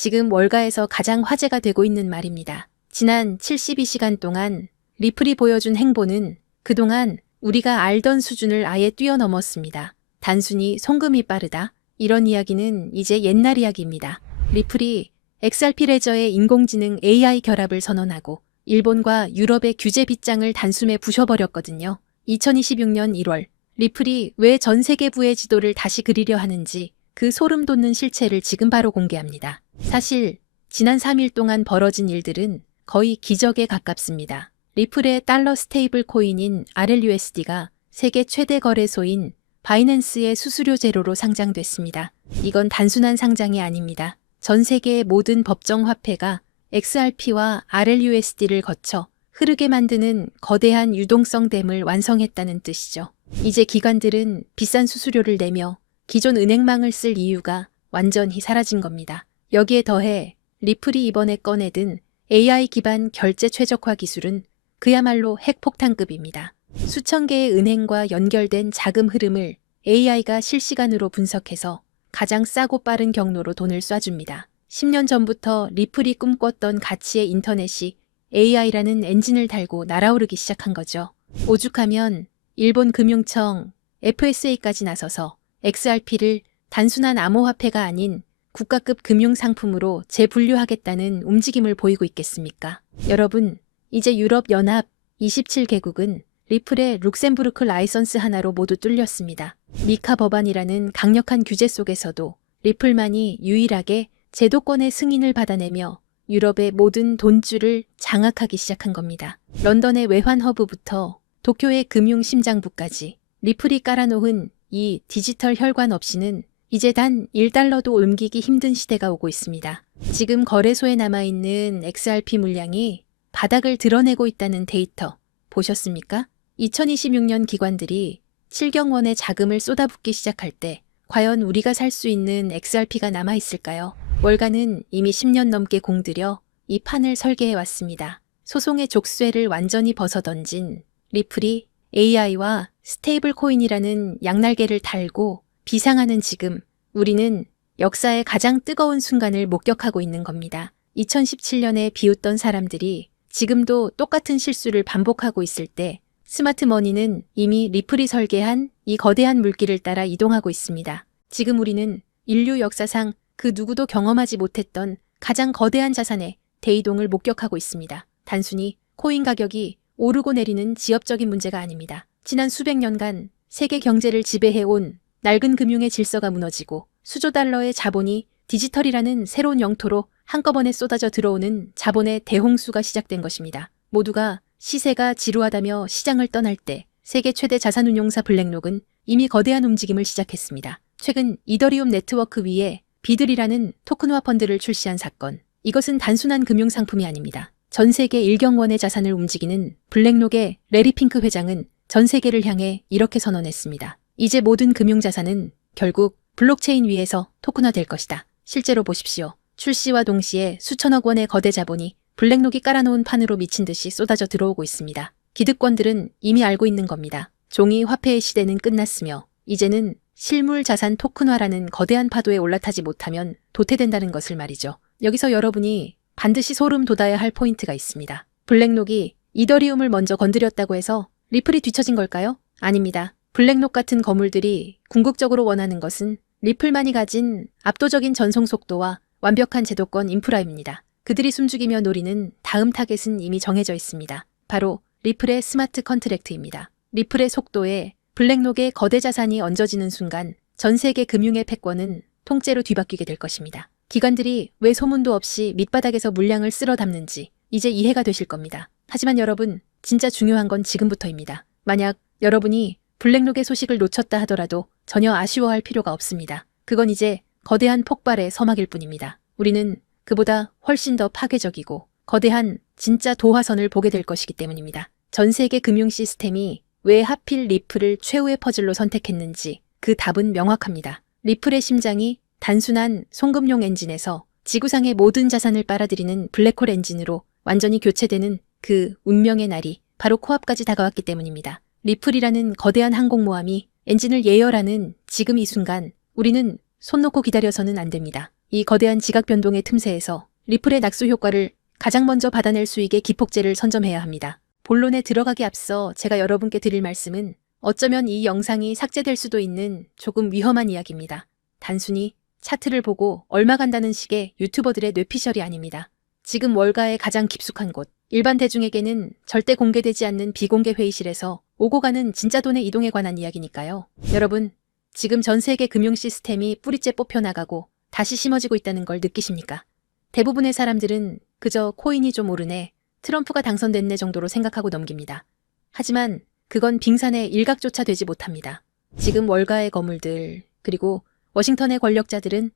지금 월가에서 가장 화제가 되고 있는 말입니다. 지난 72시간 동안 리플이 보여준 행보는 그동안 우리가 알던 수준을 아예 뛰어넘었습니다. 단순히 송금이 빠르다? 이런 이야기는 이제 옛날 이야기입니다. 리플이 XRP 레저의 인공지능 AI 결합을 선언하고 일본과 유럽의 규제 빗장을 단숨에 부셔버렸거든요. 2026년 1월 리플이 왜 전 세계부의 지도를 다시 그리려 하는지 그 소름 돋는 실체를 지금 바로 공개합니다. 사실 지난 3일 동안 벌어진 일들은 거의 기적에 가깝습니다. 리플의 달러 스테이블 코인인 RLUSD가 세계 최대 거래소인 바이낸스의 수수료 제로로 상장됐습니다. 이건 단순한 상장이 아닙니다. 전 세계의 모든 법정 화폐가 XRP와 RLUSD를 거쳐 흐르게 만드는 거대한 유동성 댐을 완성했다는 뜻이죠. 이제 기관들은 비싼 수수료를 내며 기존 은행망을 쓸 이유가 완전히 사라진 겁니다. 여기에 더해 리플이 이번에 꺼내든 AI 기반 결제 최적화 기술은 그야말로 핵폭탄급입니다. 수천 개의 은행과 연결된 자금 흐름을 AI가 실시간으로 분석해서 가장 싸고 빠른 경로로 돈을 쏴줍니다. 10년 전부터 리플이 꿈꿨던 가치의 인터넷이 AI라는 엔진을 달고 날아오르기 시작한 거죠. 오죽하면 일본 금융청 FSA까지 나서서 XRP를 단순한 암호화폐가 아닌 국가급 금융상품으로 재분류하겠다는 움직임을 보이고 있겠습니까? 여러분, 이제 유럽연합 27개국은 리플의 룩셈부르크 라이선스 하나로 모두 뚫렸습니다. 미카 법안이라는 강력한 규제 속에서도 리플만이 유일하게 제도권의 승인을 받아내며 유럽의 모든 돈줄을 장악하기 시작한 겁니다. 런던의 외환 허브부터 도쿄의 금융 심장부까지 리플이 깔아놓은 이 디지털 혈관 없이는 이제 단 1달러도 옮기기 힘든 시대가 오고 있습니다. 지금 거래소에 남아있는 XRP 물량이 바닥을 드러내고 있다는 데이터 보셨습니까? 2026년 기관들이 7경 원의 자금을 쏟아붓기 시작할 때 과연 우리가 살 수 있는 XRP가 남아있을까요? 월가는 이미 10년 넘게 공들여 이 판을 설계해왔습니다. 소송의 족쇄를 완전히 벗어던진 리플이 AI와 스테이블 코인이라는 양날개를 달고 비상하는 지금 우리는 역사의 가장 뜨거운 순간을 목격하고 있는 겁니다. 2017년에 비웃던 사람들이 지금도 똑같은 실수를 반복하고 있을 때 스마트 머니는 이미 리플이 설계한 이 거대한 물길을 따라 이동하고 있습니다. 지금 우리는 인류 역사상 그 누구도 경험하지 못했던 가장 거대한 자산의 대이동을 목격하고 있습니다. 단순히 코인 가격이 오르고 내리는 지엽적인 문제가 아닙니다. 지난 수백 년간 세계 경제를 지배해온 낡은 금융의 질서가 무너지고 수조 달러의 자본이 디지털이라는 새로운 영토로 한꺼번에 쏟아져 들어오는 자본의 대홍수가 시작된 것입니다. 모두가 시세가 지루하다며 시장을 떠날 때 세계 최대 자산운용사 블랙록은 이미 거대한 움직임을 시작했습니다. 최근 이더리움 네트워크 위에 비들이라는 토큰화 펀드를 출시한 사건. 이것은 단순한 금융상품이 아닙니다. 전 세계 1경원의 자산을 움직이는 블랙록의 레리 핑크 회장은 전 세계를 향해 이렇게 선언했습니다. 이제 모든 금융자산은 결국 블록체인 위에서 토큰화될 것이다. 실제로 보십시오. 출시와 동시에 수천억 원의 거대 자본이 블랙록이 깔아놓은 판으로 미친 듯이 쏟아져 들어오고 있습니다. 기득권들은 이미 알고 있는 겁니다. 종이 화폐의 시대는 끝났으며 이제는 실물 자산 토큰화라는 거대한 파도에 올라타지 못하면 도태된다는 것을 말이죠. 여기서 여러분이 반드시 소름 돋아야 할 포인트가 있습니다. 블랙록이 이더리움을 먼저 건드렸다고 해서 리플이 뒤처진 걸까요? 아닙니다. 블랙록 같은 거물들이 궁극적으로 원하는 것은 리플만이 가진 압도적인 전송 속도와 완벽한 제도권 인프라입니다. 그들이 숨죽이며 노리는 다음 타겟은 이미 정해져 있습니다. 바로 리플의 스마트 컨트랙트입니다. 리플의 속도에 블랙록의 거대 자산이 얹어지는 순간 전 세계 금융의 패권은 통째로 뒤바뀌게 될 것입니다. 기관들이 왜 소문도 없이 밑바닥에서 물량을 쓸어 담는지 이제 이해가 되실 겁니다. 하지만 여러분, 진짜 중요한 건 지금부터입니다. 만약 여러분이 블랙록의 소식을 놓쳤다 하더라도 전혀 아쉬워할 필요가 없습니다. 그건 이제 거대한 폭발의 서막일 뿐입니다. 우리는 그보다 훨씬 더 파괴적이고 거대한 진짜 도화선을 보게 될 것이기 때문입니다. 전 세계 금융 시스템이 왜 하필 리플을 최후의 퍼즐로 선택했는지 그 답은 명확합니다. 리플의 심장이 단순한 송금용 엔진에서 지구상의 모든 자산을 빨아들이는 블랙홀 엔진으로 완전히 교체되는 그 운명의 날이 바로 코앞까지 다가왔기 때문입니다. 리플이라는 거대한 항공모함이 엔진을 예열하는 지금 이 순간 우리는 손 놓고 기다려서는 안 됩니다. 이 거대한 지각 변동의 틈새에서 리플의 낙수 효과를 가장 먼저 받아낼 수익의 기폭제를 선점해야 합니다. 본론에 들어가기 앞서 제가 여러분께 드릴 말씀은 어쩌면 이 영상이 삭제될 수도 있는 조금 위험한 이야기입니다. 단순히 차트를 보고 얼마 간다는 식의 유튜버들의 뇌피셜이 아닙니다. 지금 월가의 가장 깊숙한 곳, 일반 대중에게는 절대 공개되지 않는 비공개 회의실에서 오고 가는 진짜 돈의 이동에 관한 이야기니까요. 여러분, 지금 전 세계 금융 시스템이 뿌리째 뽑혀나가고 다시 심어지고 있다는 걸 느끼십니까? 대부분의 사람들은 그저 코인이 좀 오르네, 트럼프가 당선됐네 정도로 생각하고 넘깁니다. 하지만 그건 빙산의 일각조차 되지 못합니다. 지금 월가의 거물들, 그리고 워싱턴의 권력자들은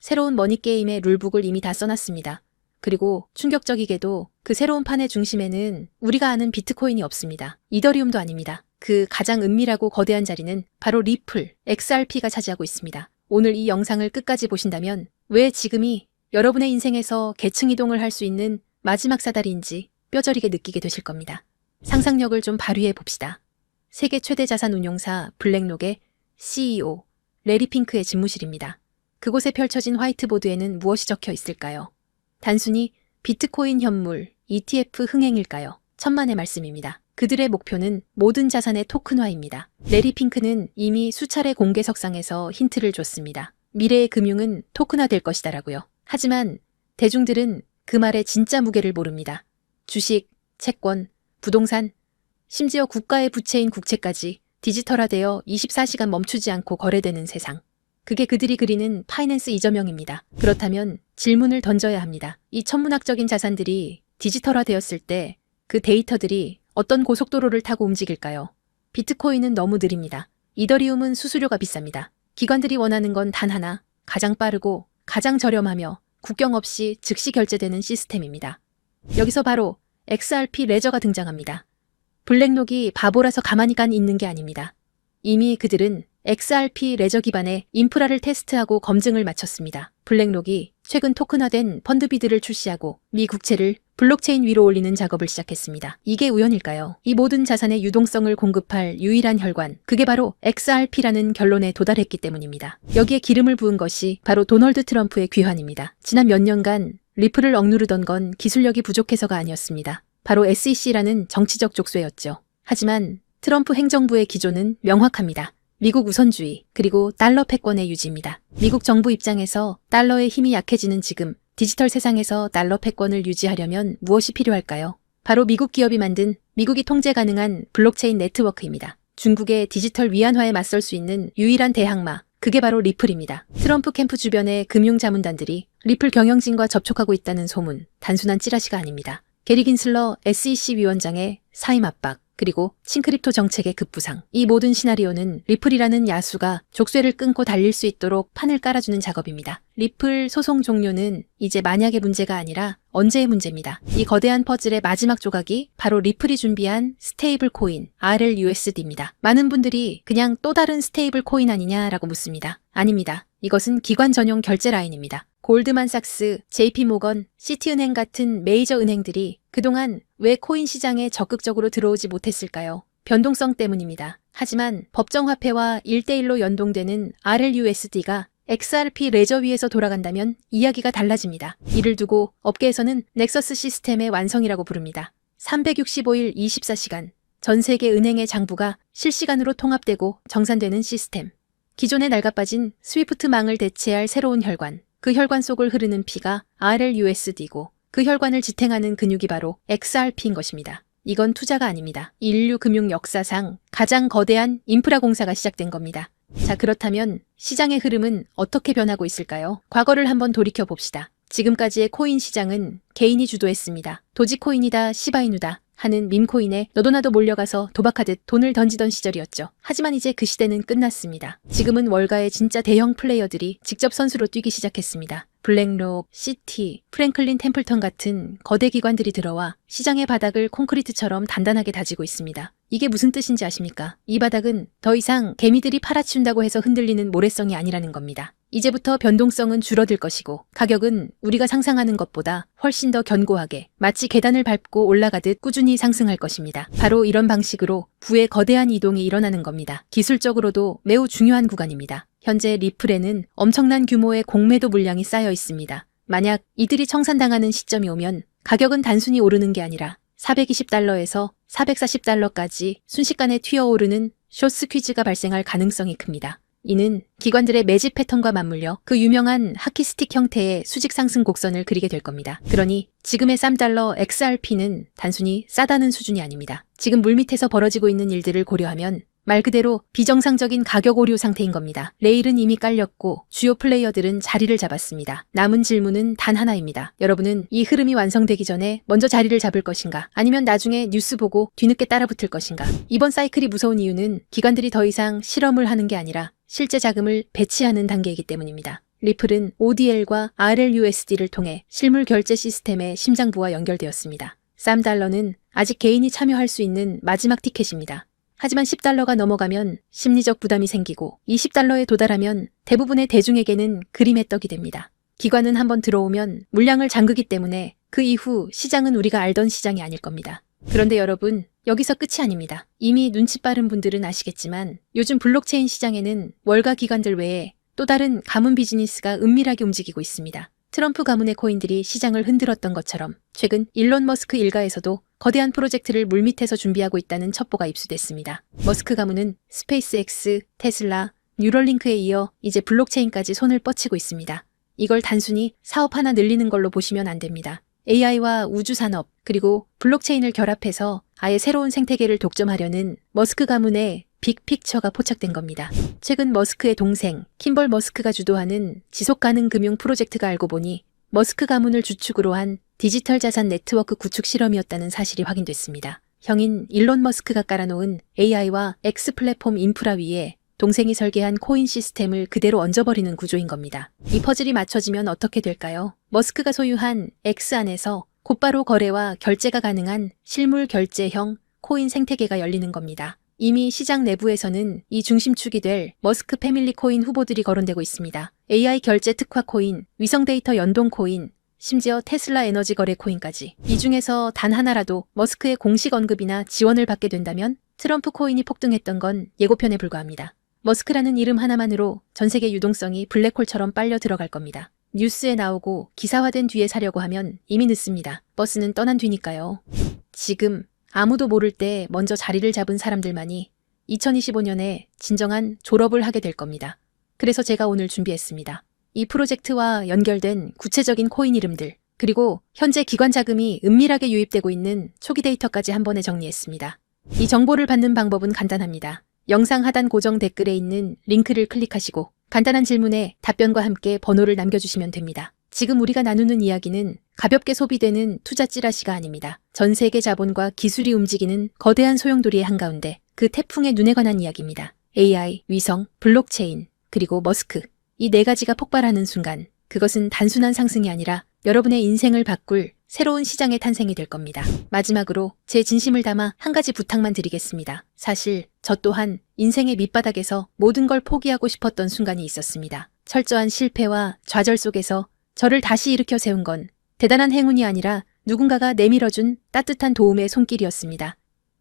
새로운 머니게임의 룰북을 이미 다 써놨습니다. 그리고 충격적이게도 그 새로운 판의 중심에는 우리가 아는 비트코인이 없습니다. 이더리움도 아닙니다. 그 가장 은밀하고 거대한 자리는 바로 리플, XRP가 차지하고 있습니다. 오늘 이 영상을 끝까지 보신다면 왜 지금이 여러분의 인생에서 계층 이동을 할 수 있는 마지막 사다리인지 뼈저리게 느끼게 되실 겁니다. 상상력을 좀 발휘해 봅시다. 세계 최대 자산 운용사 블랙록의 CEO 레리 핑크의 집무실입니다. 그곳에 펼쳐진 화이트보드에는 무엇이 적혀 있을까요? 단순히 비트코인 현물, ETF 흥행일까요? 천만의 말씀입니다. 그들의 목표는 모든 자산의 토큰화입니다. 레리 핑크는 이미 수차례 공개석상에서 힌트를 줬습니다. 미래의 금융은 토큰화될 것이다라고요. 하지만 대중들은 그 말의 진짜 무게를 모릅니다. 주식, 채권, 부동산, 심지어 국가의 부채인 국채까지 디지털화되어 24시간 멈추지 않고 거래되는 세상. 그게 그들이 그리는 파이낸스 이저명입니다. 그렇다면 질문을 던져야 합니다. 이 천문학적인 자산들이 디지털화되었을 때 그 데이터들이 어떤 고속도로를 타고 움직일까요? 비트코인은 너무 느립니다. 이더리움은 수수료가 비쌉니다. 기관들이 원하는 건 단 하나, 가장 빠르고 가장 저렴하며 국경 없이 즉시 결제되는 시스템입니다. 여기서 바로 XRP 레저가 등장합니다. 블랙록이 바보라서 가만히 있는 게 아닙니다. 이미 그들은 XRP 레저 기반의 인프라를 테스트하고 검증을 마쳤습니다. 블랙록이 최근 토큰화된 펀드비드를 출시하고 미 국채를 블록체인 위로 올리는 작업을 시작했습니다. 이게 우연일까요? 이 모든 자산의 유동성을 공급할 유일한 혈관, 그게 바로 XRP라는 결론에 도달했기 때문입니다. 여기에 기름을 부은 것이 바로 도널드 트럼프의 귀환입니다. 지난 몇 년간 리플을 억누르던 건 기술력이 부족해서가 아니었습니다. 바로 SEC라는 정치적 족쇄였죠. 하지만 트럼프 행정부의 기조는 명확합니다. 미국 우선주의, 그리고 달러 패권의 유지입니다. 미국 정부 입장에서 달러의 힘이 약해지는 지금 디지털 세상에서 달러 패권을 유지하려면 무엇이 필요할까요? 바로 미국 기업이 만든 미국이 통제 가능한 블록체인 네트워크입니다. 중국의 디지털 위안화에 맞설 수 있는 유일한 대항마, 그게 바로 리플입니다. 트럼프 캠프 주변의 금융자문단들이 리플 경영진과 접촉하고 있다는 소문, 단순한 찌라시가 아닙니다. 게리 긴슬러 SEC 위원장의 사임 압박, 그리고 싱크립토 정책의 급부상. 이 모든 시나리오는 리플이라는 야수가 족쇄를 끊고 달릴 수 있도록 판을 깔아주는 작업입니다. 리플 소송 종료는 이제 만약의 문제가 아니라 언제의 문제입니다. 이 거대한 퍼즐의 마지막 조각이 바로 리플이 준비한 스테이블 코인 RLUSD입니다. 많은 분들이 그냥 또 다른 스테이블 코인 아니냐라고 묻습니다. 아닙니다. 이것은 기관 전용 결제 라인입니다. 골드만삭스, JP모건, 시티은행 같은 메이저 은행들이 그동안 왜 코인 시장에 적극적으로 들어오지 못했을까요? 변동성 때문입니다. 하지만 법정화폐와 1대1로 연동되는 RLUSD가 XRP 레저 위에서 돌아간다면 이야기가 달라집니다. 이를 두고 업계에서는 넥서스 시스템의 완성이라고 부릅니다. 365일 24시간 전 세계 은행의 장부가 실시간으로 통합되고 정산되는 시스템. 기존에 낡아빠진 스위프트망을 대체할 새로운 혈관. 그 혈관 속을 흐르는 피가 RLUSD고 그 혈관을 지탱하는 근육이 바로 XRP인 것입니다. 이건 투자가 아닙니다. 인류 금융 역사상 가장 거대한 인프라 공사가 시작된 겁니다. 자, 그렇다면 시장의 흐름은 어떻게 변하고 있을까요? 과거를 한번 돌이켜 봅시다. 지금까지의 코인 시장은 개인이 주도했습니다. 도지코인이다, 시바이누다 하는 밈코인에 너도 나도 몰려가서 도박하듯 돈을 던지던 시절이었죠. 하지만 이제 그 시대는 끝났습니다. 지금은 월가의 진짜 대형 플레이어들이 직접 선수로 뛰기 시작했습니다. 블랙록, 시티, 프랭클린 템플턴 같은 거대 기관들이 들어와 시장의 바닥을 콘크리트처럼 단단하게 다지고 있습니다. 이게 무슨 뜻인지 아십니까? 이 바닥은 더 이상 개미들이 팔아치운다고 해서 흔들리는 모래성이 아니라는 겁니다. 이제부터 변동성은 줄어들 것이고 가격은 우리가 상상하는 것보다 훨씬 더 견고하게 마치 계단을 밟고 올라가듯 꾸준히 상승할 것입니다. 바로 이런 방식으로 부의 거대한 이동이 일어나는 겁니다. 기술적으로도 매우 중요한 구간입니다. 현재 리플에는 엄청난 규모의 공매도 물량이 쌓여 있습니다. 만약 이들이 청산당하는 시점이 오면 가격은 단순히 오르는 게 아니라 420달러에서 440달러까지 순식간에 튀어오르는 숏스퀴즈가 발생할 가능성이 큽니다. 이는 기관들의 매집 패턴과 맞물려 그 유명한 하키스틱 형태의 수직 상승 곡선을 그리게 될 겁니다. 그러니 지금의 쌈달러 XRP는 단순히 싸다는 수준이 아닙니다. 지금 물밑에서 벌어지고 있는 일들을 고려하면 말 그대로 비정상적인 가격 오류 상태인 겁니다. 레일은 이미 깔렸고 주요 플레이어들은 자리를 잡았습니다. 남은 질문은 단 하나입니다. 여러분은 이 흐름이 완성되기 전에 먼저 자리를 잡을 것인가? 아니면 나중에 뉴스 보고 뒤늦게 따라붙을 것인가? 이번 사이클이 무서운 이유는 기관들이 더 이상 실험을 하는 게 아니라 실제 자금을 배치하는 단계이기 때문입니다. 리플은 ODL과 RLUSD를 통해 실물 결제 시스템의 심장부와 연결되었습니다. 쌈달러는 아직 개인이 참여할 수 있는 마지막 티켓입니다. 하지만 10달러가 넘어가면 심리적 부담이 생기고 20달러에 도달하면 대부분의 대중에게는 그림의 떡이 됩니다. 기관은 한번 들어오면 물량을 잠그기 때문에 그 이후 시장은 우리가 알던 시장이 아닐 겁니다. 그런데 여러분, 여기서 끝이 아닙니다. 이미 눈치 빠른 분들은 아시겠지만 요즘 블록체인 시장에는 월가 기관들 외에 또 다른 가문 비즈니스가 은밀하게 움직이고 있습니다. 트럼프 가문의 코인들이 시장을 흔들었던 것처럼 최근 일론 머스크 일가에서도 거대한 프로젝트를 물밑에서 준비하고 있다는 첩보가 입수됐습니다. 머스크 가문은 스페이스X, 테슬라, 뉴럴링크에 이어 이제 블록체인까지 손을 뻗치고 있습니다. 이걸 단순히 사업 하나 늘리는 걸로 보시면 안 됩니다. AI와 우주산업 그리고 블록체인을 결합해서 아예 새로운 생태계를 독점하려는 머스크 가문의 빅픽처가 포착된 겁니다. 최근 머스크의 동생 킴벌 머스크가 주도하는 지속가능 금융 프로젝트가 알고 보니 머스크 가문을 주축으로 한 디지털 자산 네트워크 구축 실험이었다는 사실이 확인됐습니다. 형인 일론 머스크가 깔아놓은 AI와 X 플랫폼 인프라 위에 동생이 설계한 코인 시스템을 그대로 얹어버리는 구조인 겁니다. 이 퍼즐이 맞춰지면 어떻게 될까요? 머스크가 소유한 X 안에서 곧바로 거래와 결제가 가능한 실물 결제형 코인 생태계가 열리는 겁니다. 이미 시장 내부에서는 이 중심축이 될 머스크 패밀리 코인 후보들이 거론되고 있습니다. AI 결제 특화 코인, 위성 데이터 연동 코인, 심지어 테슬라 에너지 거래 코인까지. 이 중에서 단 하나라도 머스크의 공식 언급이나 지원을 받게 된다면 트럼프 코인이 폭등했던 건 예고편에 불과합니다. 머스크라는 이름 하나만으로 전 세계 유동성이 블랙홀처럼 빨려 들어갈 겁니다. 뉴스에 나오고 기사화된 뒤에 사려고 하면 이미 늦습니다. 버스는 떠난 뒤니까요. 지금 아무도 모를 때 먼저 자리를 잡은 사람들만이 2025년에 진정한 졸업을 하게 될 겁니다. 그래서 제가 오늘 준비했습니다. 이 프로젝트와 연결된 구체적인 코인 이름들, 그리고 현재 기관 자금이 은밀하게 유입되고 있는 초기 데이터까지 한 번에 정리했습니다. 이 정보를 받는 방법은 간단합니다. 영상 하단 고정 댓글에 있는 링크를 클릭하시고 간단한 질문에 답변과 함께 번호를 남겨주시면 됩니다. 지금 우리가 나누는 이야기는 가볍게 소비되는 투자 찌라시가 아닙니다. 전 세계 자본과 기술이 움직이는 거대한 소용돌이의 한가운데 그 태풍의 눈에 관한 이야기입니다. AI, 위성, 블록체인, 그리고 머스크. 이 네 가지가 폭발하는 순간 그것은 단순한 상승이 아니라 여러분의 인생을 바꿀 새로운 시장의 탄생이 될 겁니다. 마지막으로 제 진심을 담아 한 가지 부탁만 드리겠습니다. 사실 저 또한 인생의 밑바닥에서 모든 걸 포기하고 싶었던 순간이 있었습니다. 철저한 실패와 좌절 속에서 저를 다시 일으켜 세운 건 대단한 행운이 아니라 누군가가 내밀어준 따뜻한 도움의 손길이었습니다.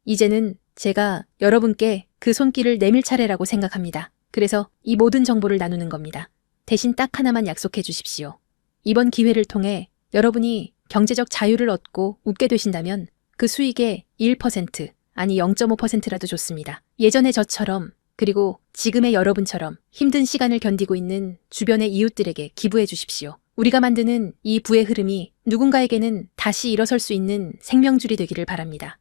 이제는 제가 여러분께 그 손길을 내밀 차례라고 생각합니다. 그래서 이 모든 정보를 나누는 겁니다. 대신 딱 하나만 약속해 주십시오. 이번 기회를 통해 여러분이 경제적 자유를 얻고 웃게 되신다면 그 수익의 1% 아니 0.5%라도 좋습니다. 예전의 저처럼 그리고 지금의 여러분처럼 힘든 시간을 견디고 있는 주변의 이웃들에게 기부해 주십시오. 우리가 만드는 이 부의 흐름이 누군가에게는 다시 일어설 수 있는 생명줄이 되기를 바랍니다.